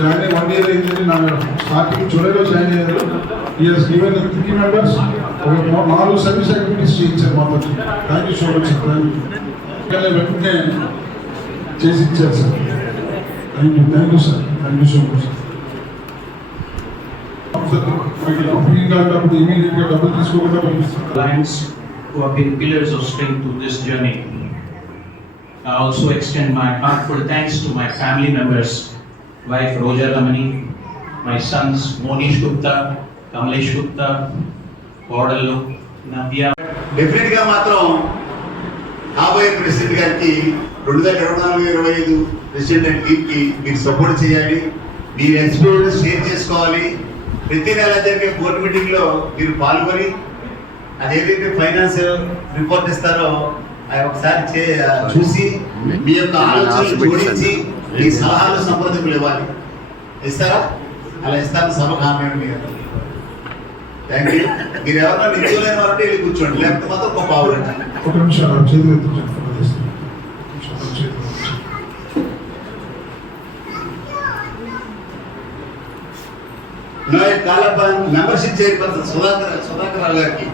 Join అయ్యి 1 year అయింది. నా స్టార్టింగ్ జూలైలో జాయిన్ అయ్యారు. ఈఎస్ గివెన్ 3 members ఒక 4 సర్వీస్ యాక్టివిటీస్ చేయించారు మాతో. Thank you so much sir. వెంటనే చేసి ఇచ్చారు sir. Thank you sir. Thank you so much sir. ఇమీడియట్గా డబ్బులు తీసుకోకుండా పంపిస్తారు. Clients who have been pillars of strength to this journey. I also extend my heartfelt thanks to my family members, wife Roja Ramani, my sons Monish Gupta, Kamlesh Gupta, Kodallu, Navya. డెఫినెట్గా మాత్రం కాబోయే president గారికి 2024-25 president and టీమ్కి మీరు support చేయాలి. మీ experience share చేసుకోవాలి. ప్రతి నెల జరిగే బోర్డు మీటింగ్లో మీరు పాల్గొని అదేదైతే ఫైనాన్స్ రిపోర్ట్ ఇస్తారో అది ఒకసారి చూసి మీ యొక్క ఆలోచనలు జోడించి మీ సలహాలు సంప్రదింపులు ఇవ్వాలి. ఇస్తారా? అలా ఇస్తాను సభ హామీ మీద. Thank you. మీరు ఎవరన్నా నిల్చోలేని వారంటే వెళ్ళి కూర్చోండి, లేకపోతే మాత్రం ఒక పావులండి. ఒక నిమిషం చేతులు కాలపాన్ మెంబర్షిప్ చైర్పర్సన్ సుధాకర్ రావు గారికి,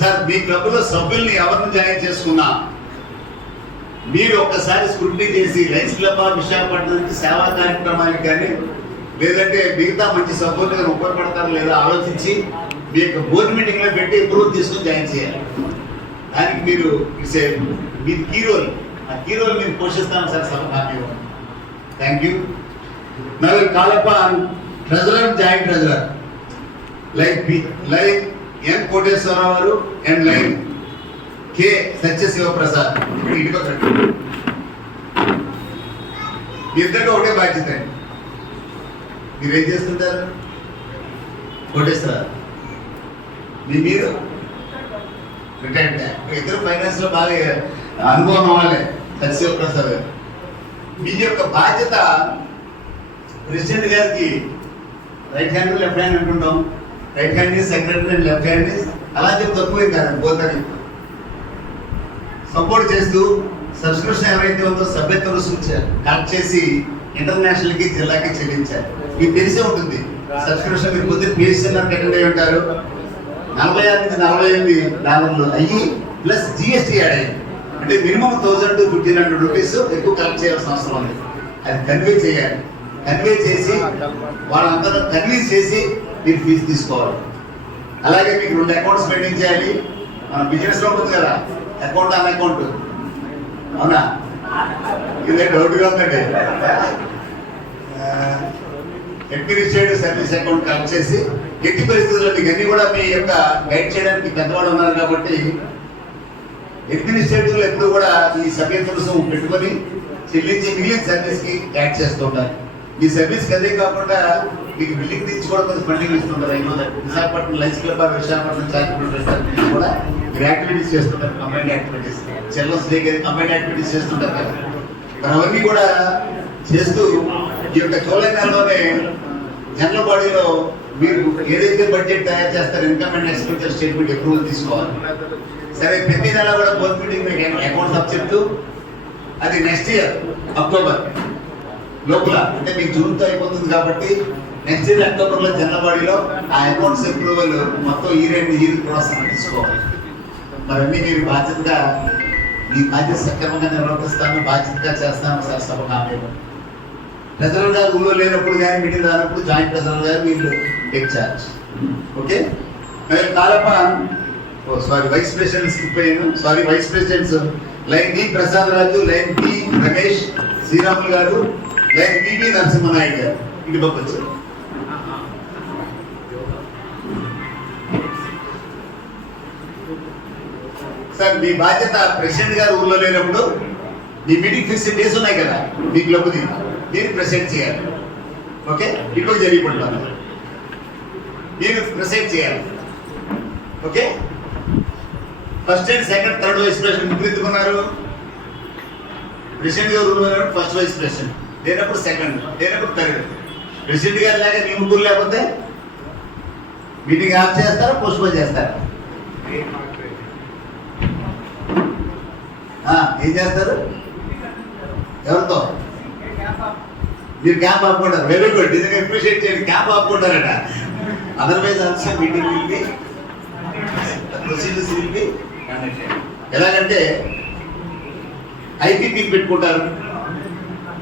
సార్ మీ క్లబ్లో సభ్యుల్ని ఎవరిని జాయిన్ చేసుకున్నా మీరు ఒక్కసారి స్క్రూటినీ చేసి లయన్స్ క్లబ్ ఆఫ్ విశాఖపట్నానికి సేవా కార్యక్రమానికి కానీ లేదంటే మిగతా మంచి సభ్యులుగా ఉపయోగపడతారు లేదా ఆలోచించి మీ యొక్క బోర్డు మీటింగ్లో పెట్టి అప్రూవల్ తీసుకుని జాయిన్ చేయాలి. దానికి మీరు మీ కీ రోల్, ఆ కీ రోల్ మీరు పోషిస్తాను సార్ సభ హామీ. Thank you. నా కాలపాన్ ట్రెజరర్, జాయింట్ ట్రెజరర్ లైన్ ఎన్ కోటేశ్వరరావు గారు అండ్ లైన్ కె సత్యశివప్రసాద్. ఇద్దరు ఒకటే బాధ్యత. మీరేం చేస్తుంటారు? కోటేశ్వర మీరు రిటైర్డ్. ఇద్దరు ఫైనాన్స్ లో బాగా అనుభవం అవ్వాలి. సత్యశివప్రసాద్ గారు మీ యొక్క బాధ్యత ప్రెసిడెంట్ గారికి రైట్ హ్యాండ్ లెఫ్ట్ హ్యాండ్ అంటుంటాం. Right hand is secretary and left hand is అలా చెప్పి తక్కువే కాదండి. పోతాను సపోర్ట్ చేస్తూ సబ్స్క్రిప్షన్ ఎవరైతే ఉందో సభ్యత్వ రుసుము కలెక్ట్ చేసి ఇంటర్నేషనల్కి జిల్లాకి చెల్లించారు. మీకు తెలిసే ఉంటుంది సబ్స్క్రిప్షన్. మీరు పొద్దున్న పిఎస్ఎన్ఆర్కి అటెండ్ అయ్యి ఉంటారు. $46-48 అయ్యి ప్లస్ జిఎస్టీ యాడ్ అయ్యింది. అంటే మినిమం 1000 to 1500 రూపీస్ ఎక్కువ కలెక్ట్ చేయాల్సిన అవసరం ఉంది. అది కన్వే చేయాలి. కన్వే చేసి వాళ్ళందరూ కన్విన్స్ చేసి మీరు ఫీజు తీసుకోవాలి. అలాగే మీకు 2 అకౌంట్స్ మెయింటైన్ చేయాలి. మన బిజినెస్లో ఉంటుంది కదా అకౌంట్ అన్ అకౌంట్, అవునా? ఇదే డౌట్గా ఉందండి. అడ్మినిస్ట్రేటివ్ సర్వీస్ అకౌంట్ కలెక్ట్ చేసి ఎట్టి పరిస్థితుల్లో మీకు అన్ని కూడా మీ యొక్క గైడ్ చేయడానికి పెద్దవాళ్ళు ఉన్నారు కాబట్టి అడ్మినిస్ట్రేటివ్లో ఎప్పుడు కూడా ఈ సభ్యత్వ రుసుము పెట్టుకొని చెల్లించి మిగిలిన సర్వీస్కి యాడ్ చేస్తూ ఉంటారు. ఈ సర్వీస్కి అదే కాకుండా మీకు బిల్డింగ్ నుంచి కూడా కొంచెం ఫండింగ్ ఇస్తుంటారు. Visakhapatnam Lions Club of Visakhapatnam charitable trust కూడా మీరు యాక్టివిటీస్ చేస్తుంటారు. Combined activities, children's day combined activities చేస్తుంటారు కదా. మరి అవన్నీ కూడా చేస్తూ ఈ యొక్క జూలై నెలలోనే జనరల్ బాడీలో మీరు ఏదైతే బడ్జెట్ తయారు చేస్తారో income and expenditure statement approval తీసుకోవాలి. సరే ప్రతి నెల కూడా బోర్డ్ మీటింగ్ మీకు అకౌంట్స్ అప్ చెప్తూ అది నెక్స్ట్ ఇయర్ అక్టోబర్ లోపల, అంటే మీకు జూన్తో అయిపోతుంది కాబట్టి నెక్స్ట్ ఇయర్ అక్టోబర్లో జనరల్ బాడీలో ఆ అకౌంట్స్ అప్రూవల్ మొత్తం ఈ కూడా తీసుకోవాలి. మరి అన్నీ మీరు బాధ్యతగా మీ బాధ్యత సక్రమంగా నిర్వర్తిస్తాను, బాధ్యతగా చేస్తాను సార్ సభ హామీ. ట్రెజరర్ గారు ఊళ్ళో లేనప్పుడు కానీ మీటింగ్ రానప్పుడు జాయింట్ ట్రెజరర్ గారు వీళ్ళు టేక్ చార్జ్. ఓకే. కాలపాన్ వైస్ ప్రెసిడెంట్ స్కిప్ అయ్యాను. Vice presidents lion D Prasad Raju, lion B Ramesh Sriramulu గారు, లైన్ బిబి నరసింహనాయుడు గారు. ఇటు పక్క వచ్చారు. సార్ మీ బాధ్యత ప్రెసిడెంట్ గారు ఊళ్ళో లేనప్పుడు మీ మీటింగ్ ఫిక్స్డ్ డేస్ ఉన్నాయి కదా మీ క్లబ్ది, మీరు ప్రెసెంట్ చేయాలి. ఓకే. ఇప్పుడు జరిగిపోతుంది మీరు ప్రెసెంట్ చేయాలి. Okay. First and second third vice president ముగ్గురు ఎందుకున్నారు? ప్రెసిడెంట్ గారు ఫస్ట్ వైస్ ప్రెసిడెంట్ లేనప్పుడు సెకండ్, లేనప్పుడు థర్డ్. ప్రెసిడెంట్ గారు లేక మీ ముగ్గురు లేకపోతే మీటింగ్ ఆఫ్ చేస్తారా, పోస్ట్పోన్ చేస్తారా? ఏం చేస్తారు? ఎవరితో? మీరు క్యాంప్ ఆపుకుంటారు. వెరీ గుడ్, నిజంగా అప్రిషియేట్ చేయండి. క్యాంప్ ఆపుకుంటారట. Otherwise also meeting will be procedures will be ఎలాగంటే ఐపీపీని పెట్టుకుంటారు,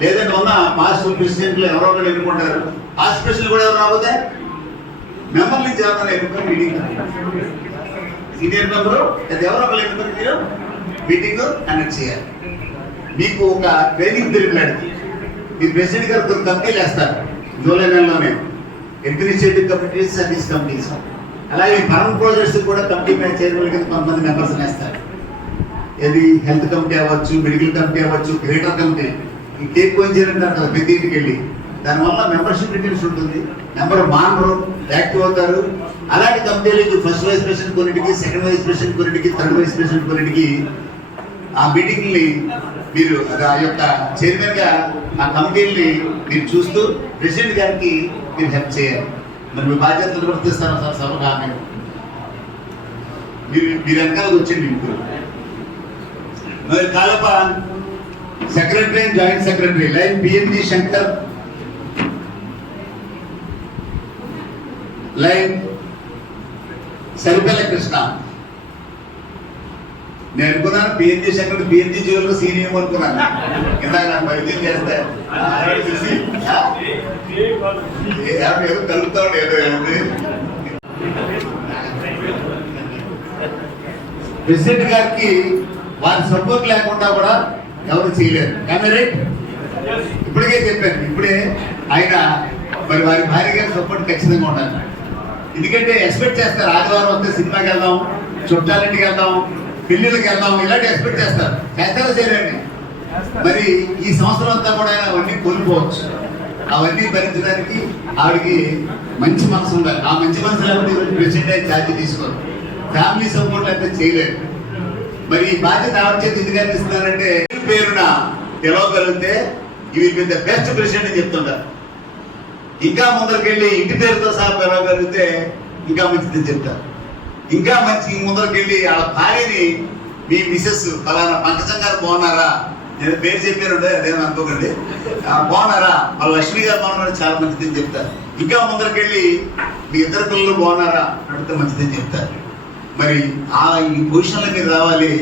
లేదంటే ఉన్న పాస్ట్ ప్రెసిడెంట్లు ఎవరో ఒకరు ఎన్నుకుంటారు. పాస్ట్ ప్రెసిడెంట్ కూడా ఎవరు రాబోతే మెంబర్ నుంచి ఎవరైనా ఎన్నుకొని మీటింగ్, సీనియర్ మెంబరు లేదా ఎవరో ఒకరు ఎన్నుకొని మీరు మీటింగ్ కండక్ట్ చేయాలి. మీకు ఒక ట్రైనింగ్ పీరియడ్, మీ ప్రెసిడెంట్ గారు కొన్ని కమిటీలు వేస్తారు జూలై నెలలోనే, అడ్మినిస్ట్రేటివ్ కమిటీస్, సర్వీస్ కమిటీస్. అలాగే పర్మనెంట్ ప్రాజెక్ట్స్ కూడా కమిటీ చైర్మన్ కింద కొంతమంది మెంబర్స్ వేస్తారు. ఇది హెల్త్ కమిటీ అవ్వచ్చు, మెడికల్ కమిటీ అవ్వచ్చు, గ్రేటర్ కమిటీ. ఈ కేక్ కోయించారంటారు కదా ప్రతి ఇంటికి వెళ్ళి, దానివల్ల మెంబర్షిప్ డీటెయిల్స్ ఉంటుంది. మెంబర్ మానరు, యాక్టివ్ అవుతారు. అలాంటి కమిటీలకి ఫస్ట్ వైస్ ప్రెసిడెంట్ కొన్నిటికి, సెకండ్ వైస్ ప్రెసిడెంట్ కొన్నిటికి, థర్డ్ వైస్ ప్రెసిడెంట్ కొన్నిటికి ఆ మీటింగ్ని మీరు ఆ యొక్క చైర్మన్గా ఆ కమిటీల్ని మీరు చూస్తూ ప్రెసిడెంట్ గారికి మీరు హెల్ప్ చేయాలి. మరి మీ బాధ్యతలు నిర్వర్తిస్తాను సార్ సభగా మీరు వెనకాల వచ్చింది ముగ్గురు. మరి కాలప secretary and joint secretary lion PNG Shankar, lion Saripalla Krishna. నేను అనుకున్నాను పిఎన్జి శంకర్, పిఎన్జి జీవులు సీనియర్ అనుకున్నాను. ఇందాక నాకు వైద్యం చేస్తే ఏదో కలుగుతాడు ఏదో ప్రెసిడెంట్ గారికి వారి సపోర్ట్ లేకుండా కూడా ఎవరు చేయలేరు. కానీ రైట్, ఇప్పటికే చెప్పాను, ఇప్పుడే ఆయన మరి వారి భార్య గారి సపోర్ట్ ఖచ్చితంగా ఉండాలి. ఎందుకంటే ఎక్స్పెక్ట్ చేస్తారు ఆదివారం వస్తే సినిమాకి వెళ్దాం, చుట్టాలింటికి వెళ్దాం, పెళ్లిళ్ళకి వెళ్దాం, ఇలాంటి ఎక్స్పెక్ట్ చేస్తారు. చేస్తారో చేయలేండి. మరి ఈ సంవత్సరం అంతా కూడా ఆయన అవన్నీ కోల్పోవచ్చు. అవన్నీ భరించడానికి ఆవిడకి మంచి మనసు ఉండాలి. ఆ మంచి మనసు లేకపోతే ఈరోజు ప్రెసిడెంట్ ఆయన ఛార్జీ తీసుకోరు. ఫ్యామిలీ సపోర్ట్ అయితే చేయలేదు. మరి ఈ బాధ్యత ఆవిడ చేతి ఎందుకు అనిపిస్తున్నారంటే పేరున తెలవగలిగితే ఇవి will be the best president అని చెప్తుంటారు. ఇంకా ముందరికెళ్ళి ఇంటి పేరుతో సహా పిలవగలిగితే ఇంకా మంచిదని చెప్తారు. ఇంకా మంచి ముందరికెళ్ళి ఆ భార్యని మీ మిసెస్ ఫలానా పంకజం గారు బాగున్నారా, నేను పేరు చెప్పారు అదేమో అనుకోకండి, బాగున్నారా, వాళ్ళ లక్ష్మి గారు బాగున్నారా, చాలా మంచిదని చెప్తారు. ఇంకా ముందరికెళ్ళి మీ ఇద్దరు పిల్లలు బాగున్నారా అడిగితే మంచిదని చెప్తారు. మరి ఈ పొజిషన్లో మీరు రావాలి.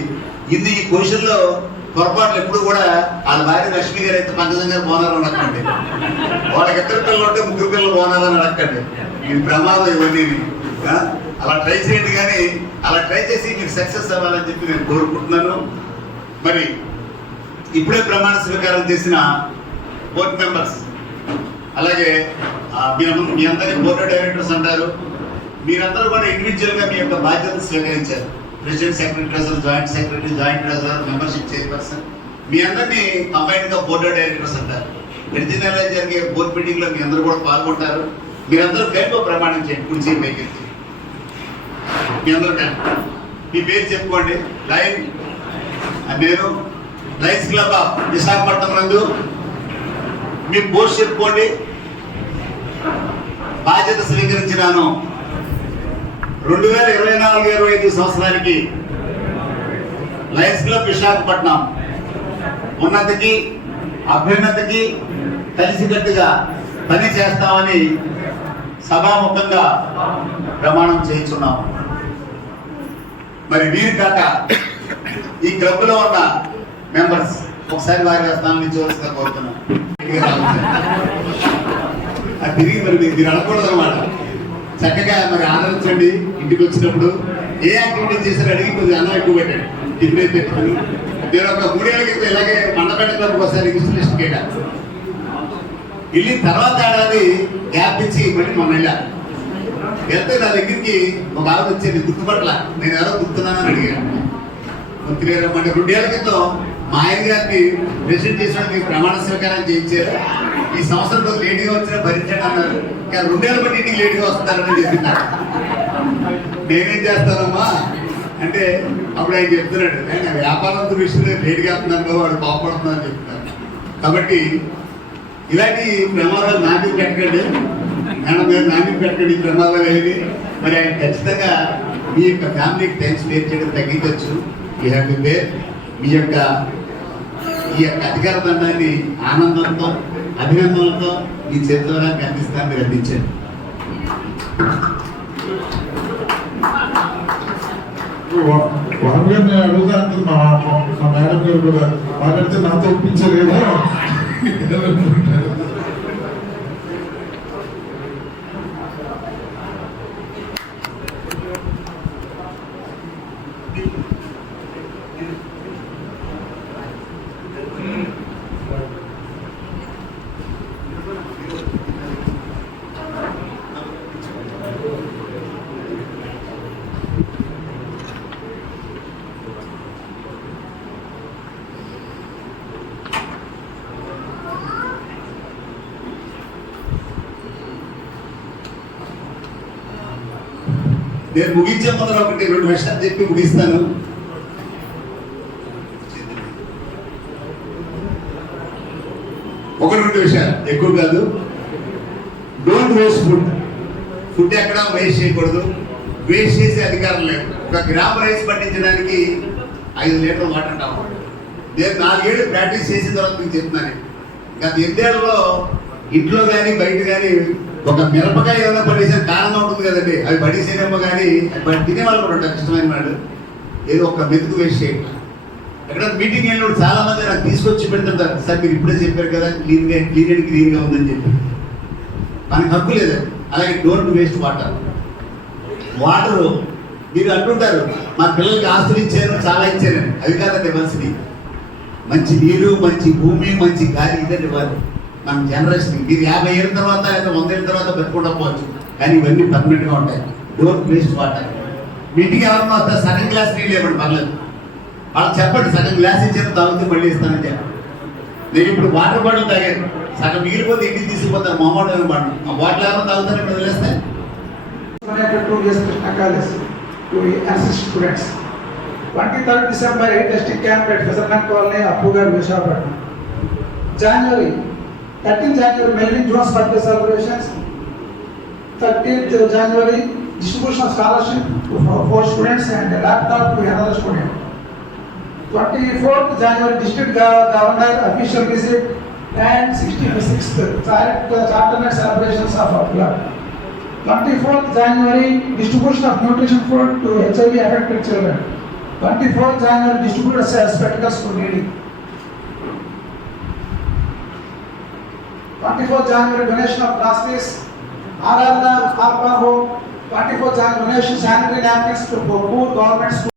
ఈ పొజిషన్లో పొరపాట్లు ఎప్పుడు కూడా వాళ్ళ భార్య లక్ష్మి గారు అయితే పంకజం గారు బాగున్నారని అడగండి, వాళ్ళకి ఇద్దరు పిల్లలు ఉంటే ముగ్గురు పిల్లలు బాగున్నారని అడగండి. ఇది ప్రమాదం ఇవన్నీ. అలా ట్రై చేయండి. కానీ అలా ట్రై చేసి మీరు సక్సెస్ అవ్వాలని చెప్పి నేను కోరుకుంటున్నాను. మరి ఇప్పుడే ప్రమాణ స్వీకారం చేసిన బోర్డు మెంబర్స్, అలాగే మీ అందరినీ బోర్డు ఆఫ్ డైరెక్టర్స్ అంటారు. మీరందరూ కూడా ఇండివిజువల్గా మీ యొక్క బాధ్యతలు స్వీకరించారు. President, secretary treasurer, joint secretary, joint treasurer, membership chairperson, మీ అందరినీ కంబైన్డ్గా బోర్డు ఆఫ్ డైరెక్టర్స్ అంటారు. ప్రతి నెల జరిగే బోర్డు మీటింగ్లో మీ అందరూ కూడా పాల్గొంటారు. మీరందరూ కలిపి ప్రమాణం చేయండి. కుర్చీ పైకి మీ అందరూ మీ పేరు చెప్పుకోండి. లైన్ నేను లైన్స్ క్లబ్ ఆఫ్ విశాఖపట్నం నందు మీ పోస్ట్ చెప్పుకోండి. బాధ్యత స్వీకరించినాను. 2024-25 సంవత్సరానికి లయన్స్ క్లబ్ విశాఖపట్నం ఉన్నతికి, అభ్యున్నతికి కలిసికట్టుగా పని చేస్తామని సభాముఖంగా ప్రమాణం చేయించున్నాము. మరి వీరి కాక ఈ క్లబ్ లో ఉన్న మెంబర్స్ ఒకసారి వారి స్థానం నుంచి వస్తే కోరుతున్నాను. అది తిరిగి మరి మీరు అనకూడదు అనమాట. చక్కగా మరి ఆదరించండి. ఇంటికి వచ్చినప్పుడు ఏ యాక్టివిటీ చేశారు అడిగి కొద్దిగా అన్నం ఎక్కువ పెట్టండి. టిఫిన్ అయితే పెట్టుకుని నేను ఒక 3 ఏళ్ళ క్రితం ఇలాగే మండపేట క్లబ్కి ఒకసారి రిజిస్ట్రేషన్ కేటాను. వెళ్ళిన తర్వాత ఏడాది గ్యాప్ ఇచ్చి మళ్ళీ మొన్న వెళ్ళాను. వెళ్తే నా దగ్గరికి ఒక ఆవిడ వచ్చేది, గుర్తుపట్ల. నేను ఎవరో గుర్తున్నానని అడిగాను. 2 ఏళ్ల క్రితం మా ఆయన గారిని ప్రెసిడెంట్ చేసిన ప్రమాణ స్వీకారం చేయించారు. ఈ సంవత్సరం రోజు లేట్గా వచ్చినా భరించండి అన్నారు. కానీ 2 ఏళ్ళ బట్టి ఇంటికి లేట్గా వస్తారని చెప్తున్నారు. నేనేం చేస్తానమ్మా అంటే అప్పుడు ఆయన చెప్తున్నాడు, నేను వ్యాపారంతో విషయంలో లేట్గా వస్తున్నాను, వాడు కోపడుతున్నాను చెప్తున్నారు. కాబట్టి ఇలాంటి ప్రమాదాలు నాటి పెట్టకండి, మేడం మీరు నాటి పెట్టండి. ప్రమాదాలు ఏవి మరి ఆయన ఖచ్చితంగా మీ యొక్క ఫ్యామిలీకి టైం స్పేర్ చేయడం తగ్గించవచ్చు. ఈ హ్యావ్ టు బేర్ మీ యొక్క ఈ యొక్క అధికార దండాన్ని ఆనందంతో అభినందనలతో ఈ చేతిలో అందిస్తారు, మీరు అందించండి. వారు గారిని అడుగుతా అంటుంది మా మేడం గారు కూడా, మాట్లాడితే నాతో ఒప్పించలేదా? నేను ముగించే ముందర ఒకటి రెండు విషయాలు చెప్పి ముగిస్తాను. ఒకటి రెండు విషయాలు, ఎక్కువ కాదు. Don't waste food. ఫుడ్ ఎక్కడ వేస్ట్ చేయకూడదు. వేస్ట్ చేసే అధికారం లేదు. ఒక గ్రామ రైస్ పండించడానికి 5 లీటర్ల వాటర్ కావాలి. నేను 4 ఏళ్ళు ప్రాక్టీస్ చేసిన తర్వాత మీకు చెప్తున్నాను. గత 8 ఏళ్లలో ఇంట్లో కానీ బయట కానీ ఒక మిరపకాయ ఏదైనా పడేసే కారణంగా ఉంటుంది కదండి, అవి పడేసేనేమో కానీ అవి తినేవాళ్ళు కూడా ఉంటారు, ఇష్టమైన వాళ్ళు. ఏదో ఒక మెతుకు వేస్ట్ చేయండి. ఎక్కడ మీటింగ్ వెళ్ళినప్పుడు చాలా మంది నాకు తీసుకొచ్చి పెడుతుంటారు, సార్ మీరు ఇప్పుడే చెప్పారు కదా క్లీన్గా ఉందని చెప్పి. మనకి హక్కు లేదు. అలాగే డోంట్ వేస్ట్ వాటర్. వాటర్ మీరు అంటుంటారు మా పిల్లలకి ఆస్తులు ఇచ్చాను, చాలా ఇచ్చాను. అవి కాదండి మంచిది. మంచి నీరు, మంచి భూమి, మంచి గాలి, ఇదండి వారు మన జనరేషన్. మీరు 50 ఏళ్ళ తర్వాత లేదా 100 ఏళ్ళ తర్వాత పెట్టుకోవకపోవచ్చు, కానీ ఇవన్నీ పర్మనెంట్గా ఉంటాయి. Don't waste water. మీటింగ్ ఎవరన్నా వస్తే సగం గ్లాస్ నీళ్ళు ఇవ్వండి, పర్లేదు. వాళ్ళకి చెప్పండి సగం గ్లాస్ ఇచ్చాను, తాగితే మళ్ళీ ఇస్తానని చెప్పండి. నేను ఇప్పుడు వాటర్ బాటిల్ తాగాను, సగం మిగిలిపోతే ఇంటికి తీసుకుపోతాను, మొహమాటం పడను. ఆ బాటిల్ ఎవరైనా తాగుతాను ఇప్పుడు వదిలేస్తే. To assist students. 23rd December, testing camp at Fisherman Colony, Appugar, Visakhapatnam. January, 13th January, Melvin Jones birthday celebrations. 13th January, distribution of scholarship for students and a laptop to another student. 24th January, district governor official visit and 66th charter night celebrations of Appugar. 24th January, distribution of nutrition food to HIV affected children. 24th January, distributed spectacles to needy. 24th January, donation of groceries, Aradhana Alpha Home. 24th January, donation sanitary napkins to poor government schools.